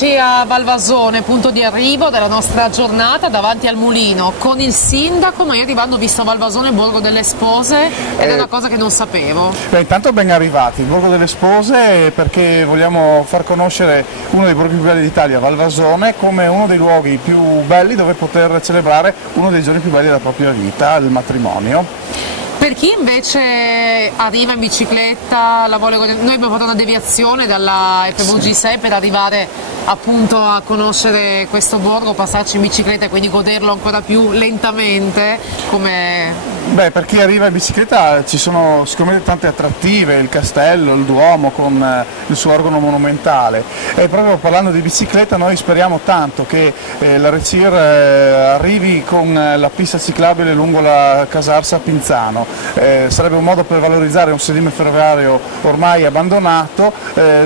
Eccoci a Valvasone, punto di arrivo della nostra giornata, davanti al mulino con il sindaco. Noi arrivando ho visto Valvasone Borgo delle Spose ed è una cosa che non sapevo. Beh, intanto ben arrivati, il Borgo delle Spose, perché vogliamo far conoscere uno dei borghi più belli d'Italia, Valvasone, come uno dei luoghi più belli dove poter celebrare uno dei giorni più belli della propria vita, il matrimonio. Per chi invece arriva in bicicletta, noi abbiamo fatto una deviazione dalla FVG6 per arrivare appunto a conoscere questo borgo, passarci in bicicletta e quindi goderlo ancora più lentamente. Beh, per chi arriva in bicicletta ci sono sicuramente tante attrattive, il castello, il Duomo con il suo organo monumentale, e proprio parlando di bicicletta noi speriamo tanto che la Recir arrivi con la pista ciclabile lungo la Casarsa a Pinzano. Sarebbe un modo per valorizzare un sedime ferroviario ormai abbandonato,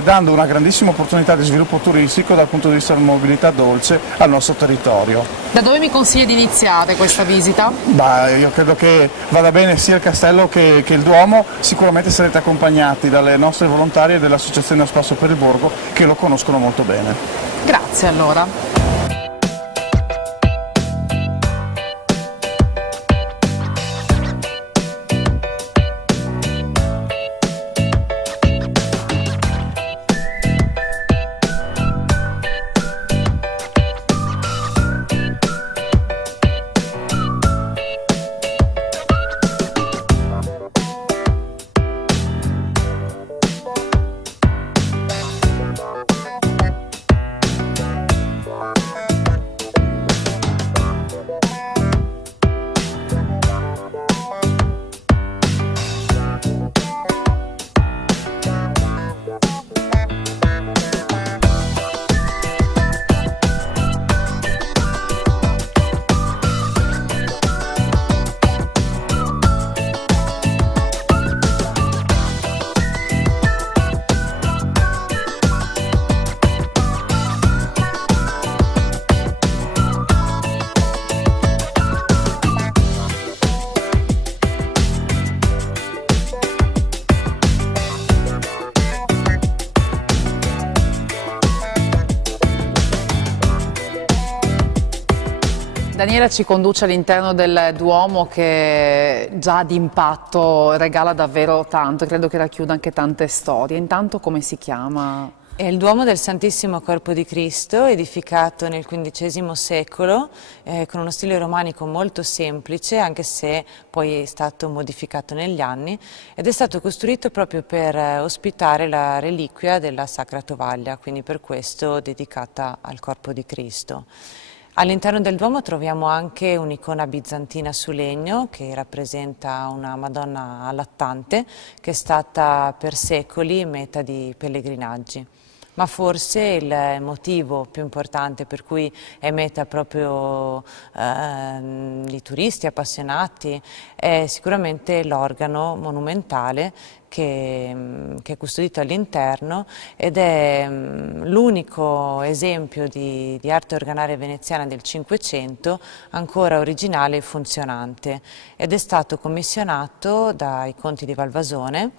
dando una grandissima opportunità di sviluppo turistico dal punto di vista della mobilità dolce al nostro territorio. Da dove mi consigli di iniziare questa visita? Io credo che vada bene sia il castello che il Duomo. Sicuramente sarete accompagnati dalle nostre volontarie dell'Associazione A Spasso per il Borgo, che lo conoscono molto bene. Grazie allora. Daniela ci conduce all'interno del Duomo, che già d'impatto regala davvero tanto, credo che racchiuda anche tante storie. Intanto come si chiama? È il Duomo del Santissimo Corpo di Cristo, edificato nel XV secolo con uno stile romanico molto semplice, anche se poi è stato modificato negli anni, ed è stato costruito proprio per ospitare la reliquia della Sacra Tovaglia, quindi per questo dedicata al Corpo di Cristo. All'interno del Duomo troviamo anche un'icona bizantina su legno che rappresenta una Madonna allattante che è stata per secoli meta di pellegrinaggi. Ma forse il motivo più importante per cui è meta proprio di turisti appassionati è sicuramente l'organo monumentale che è custodito all'interno, ed è l'unico esempio di arte organaria veneziana del Cinquecento ancora originale e funzionante, ed è stato commissionato dai Conti di Valvasone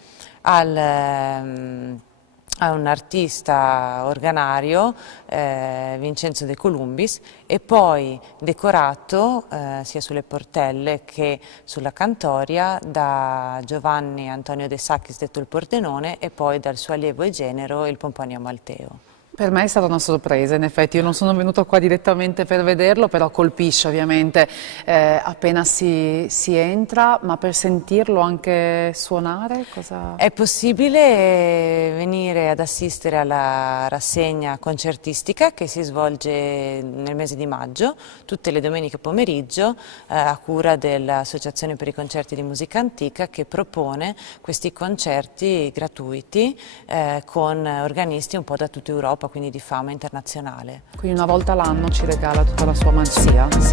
a un artista organario, Vincenzo De Columbis, e poi decorato sia sulle portelle che sulla cantoria da Giovanni Antonio De Sacchis, detto il Pordenone, e poi dal suo allievo e genero il Pomponio Amalteo. Per me è stata una sorpresa, in effetti io non sono venuto qua direttamente per vederlo, però colpisce ovviamente appena si entra, ma per sentirlo anche suonare cosa? È possibile venire ad assistere alla rassegna concertistica che si svolge nel mese di maggio, tutte le domeniche pomeriggio, a cura dell'Associazione per i Concerti di Musica Antica, che propone questi concerti gratuiti con organisti un po' da tutta Europa, quindi di fama internazionale. Quindi una volta l'anno ci regala tutta la sua magia. Sì.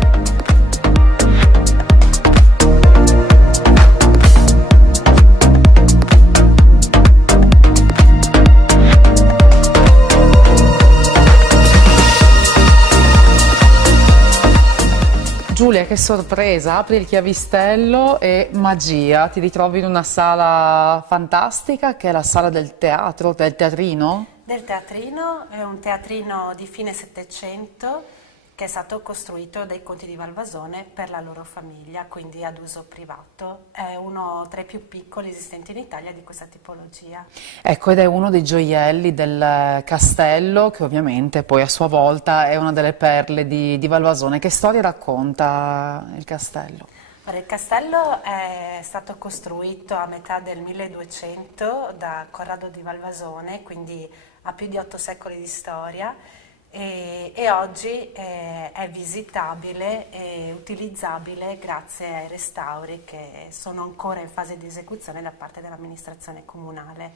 Giulia, che sorpresa, apri il chiavistello e magia, ti ritrovi in una sala fantastica che è la sala del teatro, del teatrino? Del teatrino, è un teatrino di fine Settecento che è stato costruito dai conti di Valvasone per la loro famiglia, quindi ad uso privato. È uno tra i più piccoli esistenti in Italia di questa tipologia. Ecco, ed è uno dei gioielli del castello, che ovviamente poi a sua volta è una delle perle di Valvasone. Che storia racconta il castello? Il castello è stato costruito a metà del 1200 da Corrado di Valvasone, quindi ha più di 8 secoli di storia, e oggi è visitabile e utilizzabile grazie ai restauri che sono ancora in fase di esecuzione da parte dell'amministrazione comunale.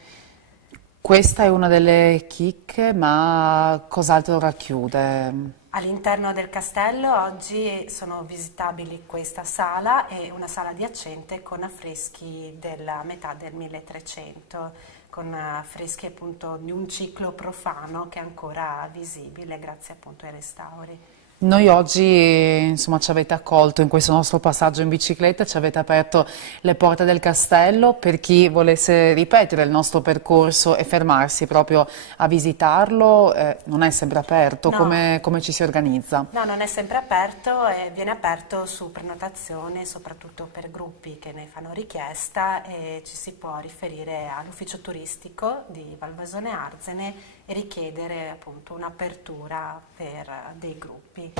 Questa è una delle chicche, ma cos'altro racchiude? All'interno del castello oggi sono visitabili questa sala e una sala adiacente con affreschi della metà del 1300, con affreschi appunto di un ciclo profano che è ancora visibile grazie appunto ai restauri. Noi oggi, insomma, ci avete accolto in questo nostro passaggio in bicicletta, ci avete aperto le porte del castello. Per chi volesse ripetere il nostro percorso e fermarsi proprio a visitarlo, non è sempre aperto, no. Come ci si organizza? No, non è sempre aperto, e viene aperto su prenotazione, soprattutto per gruppi che ne fanno richiesta, e ci si può riferire all'ufficio turistico di Valvasone Arzene e richiedere appunto un'apertura per dei gruppi.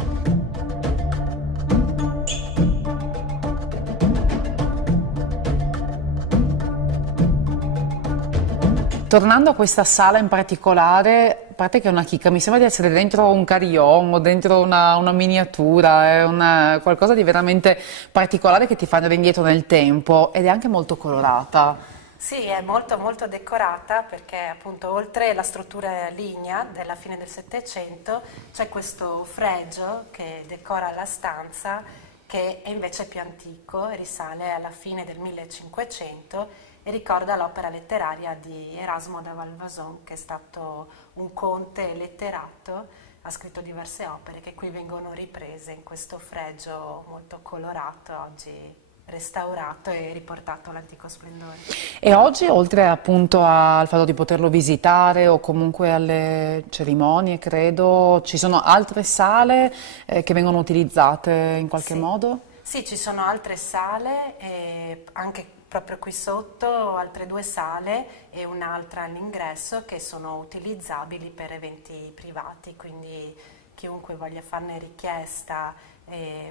Tornando a questa sala in particolare, a parte che è una chicca, mi sembra di essere dentro un carillon o dentro una miniatura, è qualcosa di veramente particolare che ti fa andare indietro nel tempo, ed è anche molto colorata. Sì, è molto molto decorata perché appunto oltre la struttura lignea della fine del Settecento c'è questo fregio che decora la stanza, che è invece più antico, risale alla fine del 1500 e ricorda l'opera letteraria di Erasmo da Valvasone, che è stato un conte letterato, ha scritto diverse opere che qui vengono riprese in questo fregio molto colorato, oggi restaurato e riportato all'antico splendore. E oggi, oltre appunto al fatto di poterlo visitare o comunque alle cerimonie, credo, ci sono altre sale che vengono utilizzate in qualche modo? Sì, ci sono altre sale, anche proprio qui sotto, altre 2 sale e un'altra all'ingresso che sono utilizzabili per eventi privati, quindi chiunque voglia farne richiesta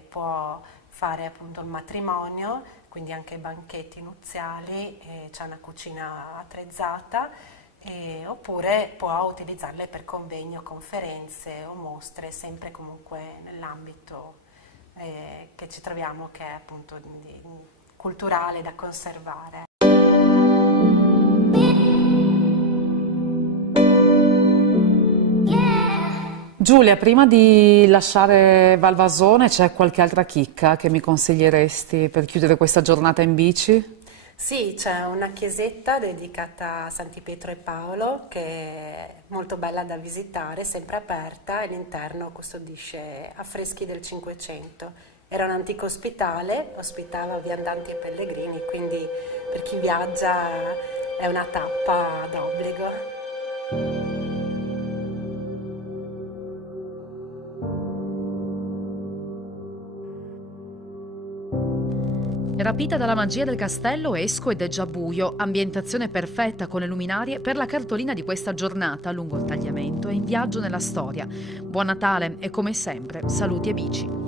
può fare appunto il matrimonio, quindi anche banchetti nuziali, c'è una cucina attrezzata, oppure può utilizzarle per convegni o conferenze o mostre, sempre comunque nell'ambito che ci troviamo, che è appunto culturale, da conservare. Giulia, prima di lasciare Valvasone, c'è qualche altra chicca che mi consiglieresti per chiudere questa giornata in bici? Sì, c'è una chiesetta dedicata a Santi Pietro e Paolo che è molto bella da visitare, sempre aperta, e l'interno custodisce affreschi del Cinquecento. Era un antico ospitale, ospitava viandanti e pellegrini, quindi per chi viaggia è una tappa d'obbligo. Rapita dalla magia del castello, esco ed è già buio. Ambientazione perfetta con le luminarie per la cartolina di questa giornata lungo il tagliamento e in viaggio nella storia. Buon Natale e come sempre, saluti e bici.